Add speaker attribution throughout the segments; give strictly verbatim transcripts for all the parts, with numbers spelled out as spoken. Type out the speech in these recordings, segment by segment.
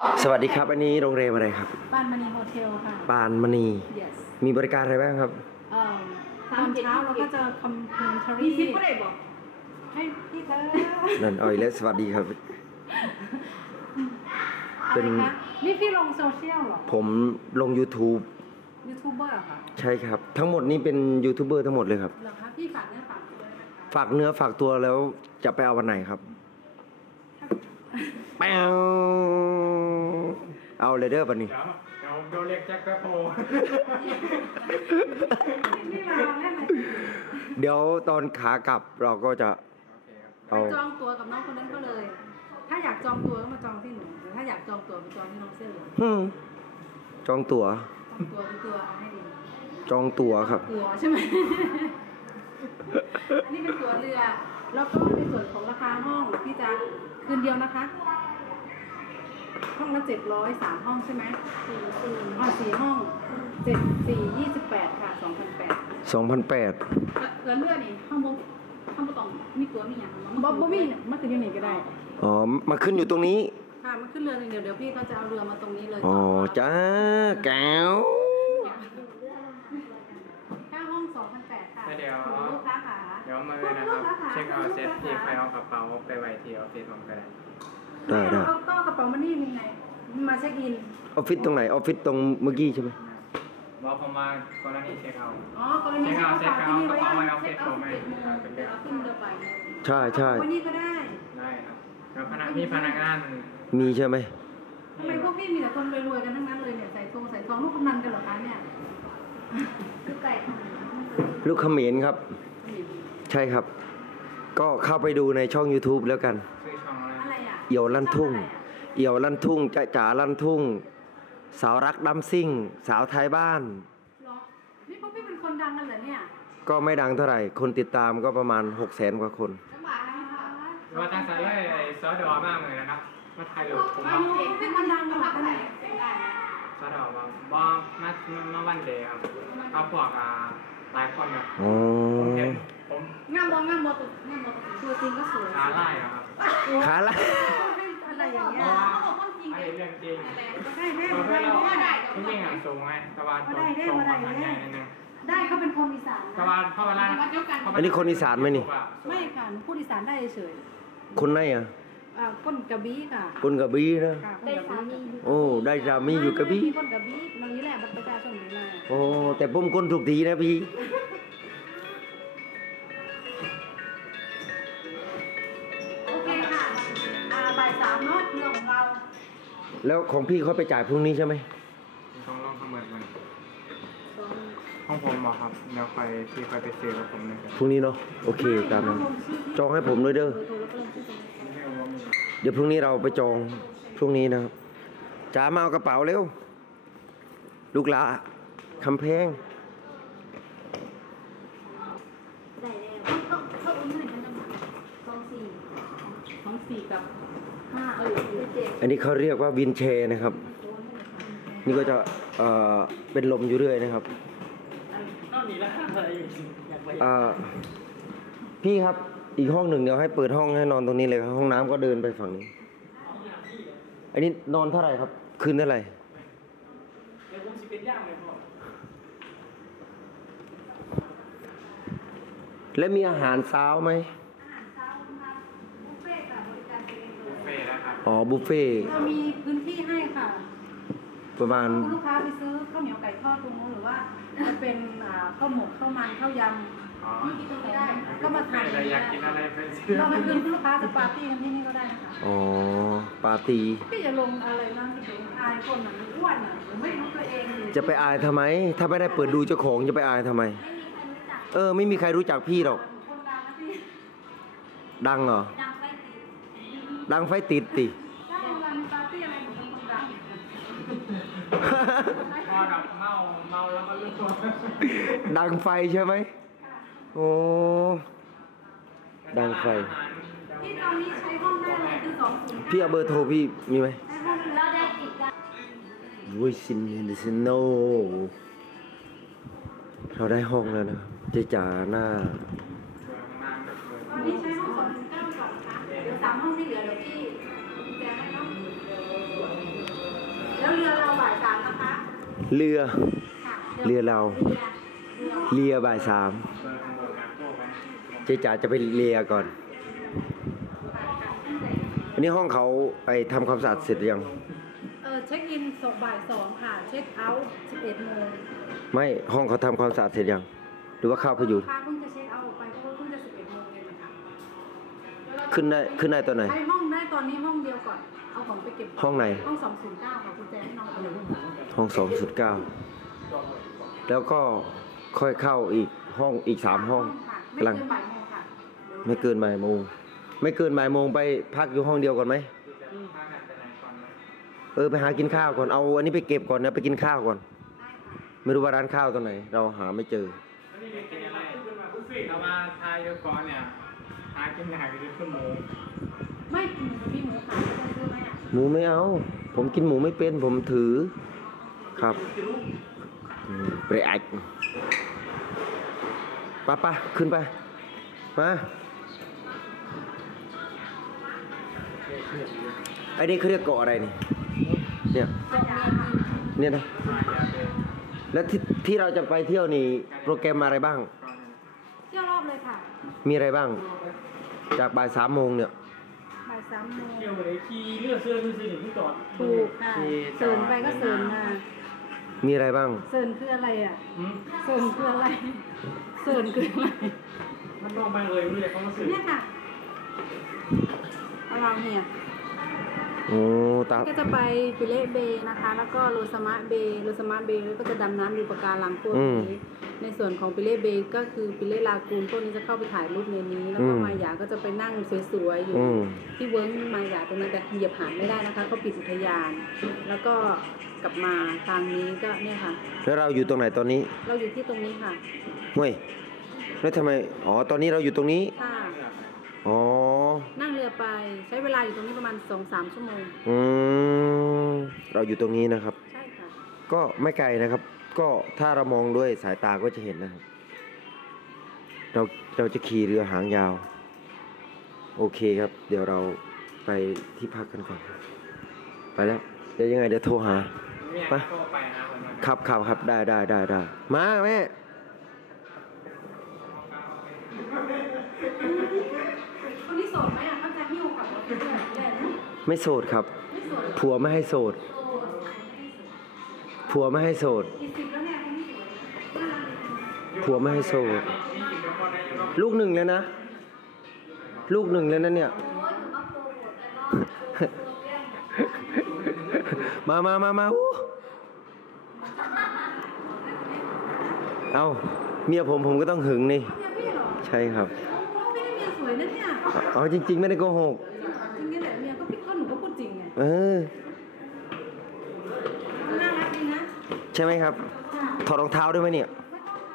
Speaker 1: สวัสดีครับอันนี้โรงแรมอะไรครับ
Speaker 2: ปานมณีโฮเทลค่ะ
Speaker 1: ปานมณี
Speaker 2: yes
Speaker 1: มีบริการอะไรบ้างครับ
Speaker 2: เอ่อตอนเช้าเราก็จะคอมเพลนทารี
Speaker 3: มีซิปก็ได้บอก
Speaker 2: ให้พี่เธอ
Speaker 1: นั่นอ้อยและสวัสดีครับ
Speaker 2: อะ
Speaker 1: เป็
Speaker 2: ไร
Speaker 1: น
Speaker 2: คะนี่พี่ลงโซเชียลเหรอ
Speaker 1: ผมลง YouTube
Speaker 2: ยูทูบเบอร์เหรอคะ
Speaker 1: ใช่ครับ ทั้งหมดนี้เป็นยูทูบเบอร์ทั้งหมดเลยครับ
Speaker 2: เหรอคะพี่ฝากเนื้อฝากตัวนะคะ
Speaker 1: ฝากเนื้อฝากตัวแล้วจะไปเอาวันไหนครับแป้วเอาเลยเด้อบันนี้
Speaker 4: เดี๋ยวเดี๋ยวเดี๋ยวเรียกแจ็คแป๊บโฮ
Speaker 2: พี่มาแน่เลย
Speaker 1: เดี๋ยวตอนขากลับเราก็จะ
Speaker 4: โอเคครับ
Speaker 2: ไป
Speaker 1: เอา
Speaker 2: จองตัวกับน้องคนนั้นก็เลย ถ้าอยากจองตัวก็มาจองที่หนูแต่ถ้าอยากจองตัวไปจองที่น้องเสื้อเหลือง
Speaker 1: ฮึ่มจองตั๋ว
Speaker 2: จองตัวเป็นตัวเอาให้ดี
Speaker 1: จองตั๋วครับ
Speaker 2: ตั๋วใช่ไหม อันนี้เป็นตั๋วเรือ แล้วก็ในส่วนของราคาห้องพี่จะคืนเดียวนะคะ ห้องละเจ็ดร้อยสามห้องใช่ไหมสี่สี่อ๋อสี่ห้องเจ็ดสี่ยี่สิบแปดค่ะสองพันแปด
Speaker 1: สองพันแปด
Speaker 2: เรือเรือนี่ห้องบนห้องบนต้องมีตั๋วมีอย่างบ๊อบบ๊อบมี่เนี่ยมาขึ้นอยู่นี่ก็ได้
Speaker 1: อ๋อมาขึ้นอยู่ตรงนี้
Speaker 2: ค่ะมาขึ้นเรือเดี๋ยวเดี๋ยวพี่เขาจะเอาเรือมาตรงนี้เลย
Speaker 1: อ๋อจ้าแก้ว
Speaker 2: ค่าห้องสองพันแปดค่ะ
Speaker 4: แล้วเดี๋ยว
Speaker 2: คุณลูกค้าค่ะ
Speaker 4: เดี๋ยวมือนะครับเช็คเอาท์เซ็ตที่ไปเอากระเป๋าไปไว้ที่ออฟฟิศผมก็ได้
Speaker 1: ได้ได้
Speaker 2: ก็ก็กระเป๋ามันนี่มีไงมาเช็คอิน
Speaker 1: ออฟฟิศตรงไหนออฟฟิศตรงเมื่อกี้ใช่ไหม
Speaker 4: บอกผมมากรณีเช็คเอาท์
Speaker 2: อ๋อกรณีเช็คเอาท์ที่นี่ไว้
Speaker 4: เช็คเอาท์
Speaker 2: เช็คเอาท์สิบเอ็ดโมง
Speaker 4: เอาเป็นเดื
Speaker 2: เดี๋
Speaker 4: อย น
Speaker 2: วเอาขึ้นเรือไป
Speaker 1: ใช่ใช่
Speaker 2: วันนี้ก็ได้
Speaker 4: ได้ครับเดี๋ยวพนักมีพนักงาน
Speaker 1: มีใช่ไหม
Speaker 2: ทำไมพวกพี่มีแต่คนรวยๆกันทั้งนั้นเลยเนี่ยใส่ทองใส่ทองลูกกำนันกันเหรอคะเนี่ยคือไก่
Speaker 1: ลูกเขมรครับ ใช่ครับ ก็เข้าไปดูในช่อง YouTube แล้วกัน
Speaker 4: ซื้อช่องอะไร
Speaker 2: อะไรอ่ะ
Speaker 1: เอี่ยวลั่นทุ่ง
Speaker 2: ชอบอะไรอ่ะ
Speaker 1: เอี่ยวลั่นทุ่งจะจ๋าลั่นทุ่ง สาวรักดัมซิ่ง สาวไทยบ้าน
Speaker 2: เหรอนี่พวกพี่เป็นคนดังกันเหรอเนี่ย
Speaker 1: ก็ไม่ดังเท่าไหร่ คนติดตามก็ประมาณหกแสนกว่าคน
Speaker 2: จังหวะนะคะ
Speaker 4: ว่าตั้งใจเลยไอ้ซอสดอมากเลยนะครับมาถ่ายรูปผม
Speaker 2: โอ้
Speaker 4: มา
Speaker 2: โหเป็นคนดังกันเหรอคะเนี่ย
Speaker 4: ซอสดอมาบอมามาวันเดย์ครับเอาพวกอ่าหลายคนครับ
Speaker 1: อ๋อ
Speaker 4: ผมเห็นผม
Speaker 2: งามบองงามบอตุงามบอตัวจริงก็สวย
Speaker 4: หาไล่ครับ
Speaker 1: ขาละ
Speaker 2: อะไรอย่างเงี้ย
Speaker 4: ไอ้เรื่องจริง
Speaker 2: ได้ได้
Speaker 4: เรา
Speaker 2: ได้
Speaker 4: เรา
Speaker 2: ได้
Speaker 4: จริงๆอ่ะสูงไงตะวันตก
Speaker 2: ได้ได้
Speaker 4: ตรง
Speaker 2: ได้
Speaker 4: ประมาณ
Speaker 2: ได้
Speaker 4: ใหญ่นิดนึง
Speaker 2: ได้เขาเป็นคนอีสาน
Speaker 4: ตะ
Speaker 2: นะ
Speaker 4: วันเข้ามาล่าง
Speaker 1: อันนี้คนอีสานไหมนี่
Speaker 2: ไม่ค่ะหนูพูดอีสานได้เฉย
Speaker 1: คนไหนอ่ะ
Speaker 2: อ่าก้นกระบี่ค่ะ
Speaker 1: คนกระบี่นะ
Speaker 2: ค่ะได้สามี
Speaker 1: โอ้ได้สามีอยู่กระบี่
Speaker 2: มีก้นกระบี่บางนี้แหละบัตรประชาชนนี้มา
Speaker 1: โอ้แต่ผมคนถูกทีนะพี่
Speaker 2: โอเคค่ะอ่าบ่ายสามเนาะเรื่องของเรา
Speaker 1: แล้วของพี่เขาไปจ่ายพรุ่งนี้ใช่ไหม
Speaker 4: ต้องลองคำนวณมันห้องผมบอกครับเดี๋ยวไปพี่ไปไปซื้อกับผมเลยครับ
Speaker 1: พรุ่งนี้เนาะโอเคตามนั้นจองให้ผมด้วยเด้อ
Speaker 2: เบอร์โทรแล้วก็ลงชื่อตรงนี้
Speaker 4: ไม่รู้ว่ามี
Speaker 1: เดี๋ยวพรุ่งนี้เราไปจองช่วงนี้นะครับจ๋ามาเอากระเป๋าเร็ว ลูกหลาคำแพง
Speaker 2: ได้แล้วเขาเขาอุ้มเท่าไหร่กันจังหวะสองสี่สองสี่กับห้าเออเจ็ด
Speaker 1: อันนี้เขาเรียกว่าวินแชร์นะครับ นี่ก็จะเอ่อเป็นลมอยู่เรื่อยนะครับ
Speaker 3: นอกนี้แล้วอะไรอยู่อยากไป
Speaker 1: อ่าพี่ครับอีกห้องหนึ่งเดี๋ยวให้เปิดห้องให้นอนตรงนี้เลยครับห้องน้ำก็เดินไปฝั่งนี้ อันนี้นอนเท่าไหร่ครับ คืนเท่าไหร่
Speaker 3: เดี๋ยวผมสิเป็นย่างเลยพ่อ
Speaker 1: และมีอาหารเช้าไหม
Speaker 2: อาหารเช้านะคะบุฟเฟ่ต์ค่ะบริการเองเล
Speaker 4: บุ
Speaker 2: ย
Speaker 4: ฟเฟ่ต์นะครับ
Speaker 1: อ๋อบุฟเฟ่ต์
Speaker 2: เรามีพื้นที่ให้ค่ะ
Speaker 1: ประมาณ
Speaker 2: คุณลูกค้าไปซื้อข้าวเหนียวไก่ทอดตรงนู้นหรือว่าจะเป็นอ่าข้าวหมกข้าวมันข้าวยำ
Speaker 4: อ๋อ
Speaker 2: นี่กินตรงนี้ได้ก็มาทาน
Speaker 4: อะไรอยากกินอะไรไปซื้อ
Speaker 2: เรามาคืนคุณลูกค้าจะปาร์ตี้กันที่นี่ก็ได้นะคะ
Speaker 1: อ๋อปาร์ตี้
Speaker 2: พี่จะลงอะไรนั่งที่ถึงอายคนอ่ะมันอ้วนอ่ะหรือไม่รู้ตัวเองหรือ
Speaker 1: จะไปอายทำไม ถ้าไม่ได้เปิดดูเจ้าของจะไปอายทำไม เออ ไม่มีใครรู้จักพี่หรอก
Speaker 2: คนดังนะพี่
Speaker 1: ดังเหรอ
Speaker 2: ดังไปติด
Speaker 1: ดังไฟติดติ
Speaker 2: ถ้าเวลามีปาร์ตี้อะไรหนูเป็นคนดัง
Speaker 4: พอกับเมาเมาแล้วก็เลือกตัว
Speaker 1: ดังไฟใช่ไหม โอ้ ดังไฟ
Speaker 2: ที่ตอนนี้ใช้ห้องได้เลยคือสองศูนย์
Speaker 1: พี่เอาเบอร์โทรพี่มีไหม
Speaker 2: ใช้ห้องเราได้ติดกัน
Speaker 1: วุ้ยซินเดซิโนเราได้ห้องแล้วนะครับเจ๊จ๋าหน้า
Speaker 2: ตอนนี้ใช้ห้องสองศูนย์เก้าก่อนนะคะเดี๋ยวสามห้องที่เหลือเดี๋ยวพี่กุญแจให้เนาะ
Speaker 1: เรือ
Speaker 2: ค่ะ
Speaker 1: เรือเรา
Speaker 2: เรือ
Speaker 1: เลียบ่ายสาม
Speaker 4: เบอร์ทางบนการโต้ไหม
Speaker 1: เจ๊จ๋าจะไปเลียก่อน อันนี้ห้องเขาไปทำความสะอาดเสร็จหรือยัง
Speaker 2: เออเช็คอินสองบ่ายสองค่ะ เช็คเอาท์สิบเอ็ดโมง
Speaker 1: ไม่ห้องเขาทำความสะอาดเสร็จยัง หรือว่าเข้าไปอยู่
Speaker 2: ลูกค้าเพิ่งจะเช็คเอาท์ออกไปเพราะว่าเพิ่งจะสิบเอ็ดโมงเองนะคะ
Speaker 1: ขึ้นได้ขึ้นได้ตอนไหน
Speaker 2: ใช้ห้องได้ตอนนี้ห้องเดียวก่อน เอาของไปเก็บ
Speaker 1: ห้องไหน
Speaker 2: ห้องสองศูนย์เก้าค่ะกุญแจให้น้องเอาเลย
Speaker 1: ห้องสองสุดเก้าแล้วก็ค่อยเข้าอีกห้องอีกสามห้อง
Speaker 2: ค่ะ
Speaker 1: กำลัง
Speaker 2: ไม่เกินบ่ายโมงค่ะ
Speaker 1: ไม่เกินบ่ายโมง ไม่เกินบ่ายโมงไปพักอยู่ห้องเดียวก่อนไหม
Speaker 4: พากันไปไหนก่อนไหม
Speaker 1: เออไปหากินข้าวก่อน เอาอันนี้ไปเก็บก่อนนะไปกินข้าวก่อน
Speaker 2: ได้ค่ะ
Speaker 1: ไม่รู้ว่าร้านข้าวตรงไหน เราหาไม่เจอ
Speaker 4: อันนี้เป็นอะไรเรามาทายเดียวก่อนเนี่ยทายกินหายไปด้วยชั่วโมง
Speaker 2: ไม่หมูมีหมูขายจะซื้อไหมอ่ะ
Speaker 1: หมูไม่เอา ผมกินหมูไม่เป็น ผมถือ ครับอืมไปอัดปะปะขึ้นไป มาไอ้นี่เขาเรียกเกาะอะไรนี่ เนี่ย
Speaker 2: เกาะเมียดี
Speaker 1: เนี่ยนะ
Speaker 4: มายาเดน
Speaker 1: แล้วที่ที่เราจะไปเที่ยวนี่ โปรแกรมอะไรบ้าง
Speaker 4: ก่อนนะ
Speaker 2: เที่ยวรอบเลยค่ะ
Speaker 1: มีอะไรบ้าง จากบ่ายสามโมงเนี่ย
Speaker 2: บ่ายสามโมง
Speaker 3: เที่ยวเลยขี่เรือเสื้อซื้อๆที่จอด
Speaker 2: ถูกค่ะเซิร์นไปก็เซิร์นมา
Speaker 1: มีอะไรบ้าง
Speaker 2: เซิร์นคืออะไรอ่ะ
Speaker 3: หืม
Speaker 2: เซิร์นคืออะไรเซิร์นคืออะไร
Speaker 3: มันต้องมาเลยไม่เลยเขามาซื้อ
Speaker 2: เนี่ยค่ะเอาเราเนี่ย
Speaker 1: โอ้ตา
Speaker 2: ก็จะไปปิเล่เบย์นะคะ แล้วก็โรสมาเบย์โรสมาเบย์ก็จะดำน้ำดูปะการังพวกนี้ในส่วนของปิเล่เบย์ก็คือปิเล่ลากูนพวกนี้จะเข้าไปถ่ายรูปในนี้ แล้วก็มายาก็จะไปนั่งสวยๆอยู่
Speaker 1: อืม
Speaker 2: ที่เวิร์กมายาตรงนั้นแต่เหยียบหานไม่ได้นะคะเขาปิดอุทยาน แล้วก็กลับมาทางนี้ก็เนี่ยค่ะ
Speaker 1: แล้วเราอยู่ตรงไหนตอนนี้
Speaker 2: เราอยู่ที่ตรงนี้ค่ะ
Speaker 1: เฮ้ยแล้วทำไม อ๋อ ตอนนี้เราอยู่ตรงนี้
Speaker 2: ค่ะ
Speaker 1: อ๋อ
Speaker 2: นั่งเรือไปใช้เวลาอยู่ตรงนี้ประมาณสองสามชั่วโมง
Speaker 1: อืม เราอยู่ตรงนี้นะครับ
Speaker 2: ใช่ค่ะ
Speaker 1: ก็ไม่ไกลนะครับ ก็ถ้าเรามองด้วยสายตาก็จะเห็นนะครับ เราเราจะขี่เรือหางยาว โอเคครับ เดี๋ยวเราไปที่พักกันก่อน ไปแล้ว เดี๋ยวยังไงเดี๋ยวโทรหา
Speaker 4: เนี่ย
Speaker 1: ไป
Speaker 4: ก็ไปนะวันนั้น
Speaker 1: ครับครับครับได้ได้ได้ได้มาแม่
Speaker 2: คนที่โสดไหมอ่ะเขาจะหิ้วกลับรถไปด้วยแหละนะ
Speaker 1: ไม่โสดครับ
Speaker 2: ไม่โสด
Speaker 1: ผัวไม่ให้โสด
Speaker 2: โสด
Speaker 1: ผัวไม่ให้โสด
Speaker 2: อีกสิบแล้วเนี่ยคนที่สวยน่ารักเลย
Speaker 1: ผัวไม่ให้โสด
Speaker 4: นี่กินกับคนในยุโรป
Speaker 1: ลูกหนึ่งแล้วนะ ลูกหนึ่งแล้วนะเนี่ย มามามามาอู้เอาเมียผมผมก็ต้องหึงนี่
Speaker 2: เมียพี่เหรอ
Speaker 1: ใช่ครับ
Speaker 2: โอ้ไม่ได้เมียสวยนะเนี่ย
Speaker 1: เอาจริง ๆ ไม่ได้โกหก
Speaker 2: จริงนี่แหละเมียก็พี่ก็หนูก็พูดจริงไง
Speaker 1: เออ
Speaker 2: น่ารักดีนะ
Speaker 1: ใช่ไหมครับ
Speaker 2: ค่ะ
Speaker 1: ถอดรองเท้าด้วยไหมเนี่ย
Speaker 2: ไม่ต้องค่ะ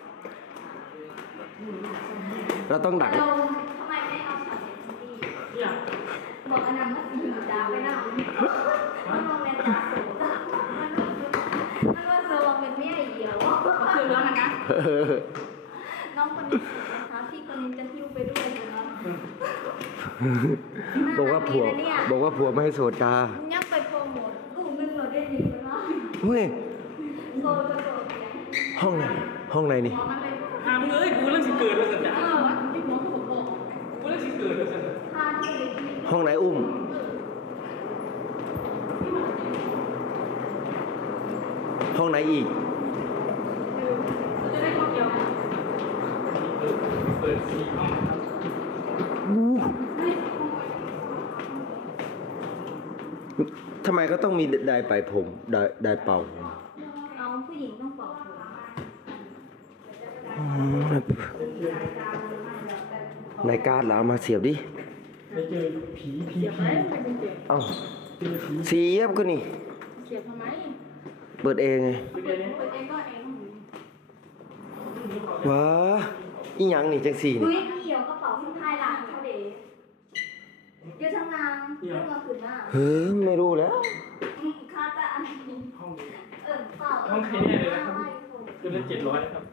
Speaker 1: เราต้องดัก
Speaker 5: เราทำไมไม่เอาช็อตเด็ดดี
Speaker 3: เนี่ย
Speaker 5: บอกอันนั้นว่าสีดาวไปหน้ามันมองเป็นตาสูงอะมันว่าเซอร์ลองเป็นไม่ใหญ่เดียว
Speaker 2: เขาคือเรื่องมันนะ
Speaker 5: น้องคนนี้นะคะพี่คนนี้จะหิ้วไปด้วยนะคะ
Speaker 1: บอกว่าผัว
Speaker 5: น่รักดีนะเนี่ย
Speaker 1: บอกว่าผัวไม่ให้โสดจ้า
Speaker 5: ยักไปโปรโมทลูกนึงเราได้ดีไปเนาะ
Speaker 1: เฮ้ย
Speaker 5: โซนกระโดดเนี่ย
Speaker 1: ห้องไหน ห้องไหนนี่
Speaker 2: มันเลย
Speaker 3: หามึงเอ้ยกูเรื่องสิเกิดแล้วสัญญา
Speaker 2: เออว่าพี่หมอเขาบอกบอก
Speaker 3: กูเรื่องสิเกิดแล้วสัญญา
Speaker 5: ทานที่เด็กที่
Speaker 1: ห้องไหนอุ้ม ห้องไหนอีก
Speaker 2: จะได้คนเดียวกัน
Speaker 3: เปิดสี่ห้องครับ
Speaker 1: ทำไมก็ต้องมีไดร์ไปผมไดร์ไดร์เป่า
Speaker 5: เอาผู้หญิงต้องปอกผม
Speaker 1: นายการ์ดแล้วเอามาเสียบดิ
Speaker 3: ไปเจอผีผี
Speaker 2: เสียบไหม
Speaker 3: ผี
Speaker 2: ไม่เป็นเจ็บ
Speaker 1: เอ้า
Speaker 3: เจอผี
Speaker 1: เสียบก็นี่
Speaker 2: เสียบทำไม
Speaker 1: เปิดเองไง
Speaker 3: ไปเจอเนี่ย
Speaker 2: เปิดเองก็เอง
Speaker 1: ว้าอีหยังนี่จังสี่
Speaker 5: เฮ้
Speaker 1: นี่
Speaker 5: ยพี่เหี่ยวกระเป๋าสะพายหลังเขาเด็เดี๋ยวทำงานเรื่องมาขึ้นหน้า
Speaker 1: เฮ้ยไม่รู้แล้ว
Speaker 5: อืมค่าจะอันนี้
Speaker 3: ห้องนี้
Speaker 5: เออเปล่า
Speaker 3: ห้องใครแน่เลยนะครับคือละเจ็ดร้อยครับ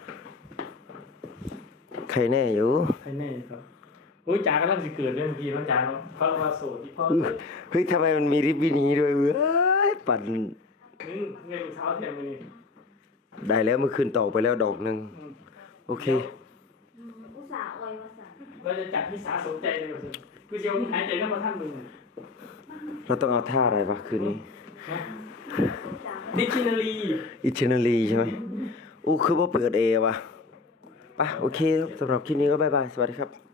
Speaker 1: ใครแน่อยู่
Speaker 3: ใครแน่ครับโอ้ยจ๋ากำลังสิเกิดเรื่องพี่น้องจ๋าเนาะเพราะว่าโสดที่พ่อ
Speaker 1: อื้อเฮ้ยทำไมมันมีริบบิ้นนี้ด้วยเว้ยปั่น
Speaker 3: นึงเงินลูกสาวแถมไปนี่
Speaker 1: ได้แล้วเมื่อคืนต่อไปแล้วดอกหนึ่ง
Speaker 3: อืม
Speaker 1: โอเค
Speaker 5: อืมอุตส่าห์อวยมาสั่น
Speaker 3: เราจะจัดที่สาสมใจเลยสิคือเชียวมึงหายใจน้ำมาท่านมึง
Speaker 1: เราต้องเอาท่าอะไรปะคืนนี้
Speaker 3: ดิกชันนารี
Speaker 1: อิชนารีใช่ไหมอู้คือว่าเปิดเอวะปะโอเคครับสำหรับคลิปนี้ก็บายบาย สวัสดีครับ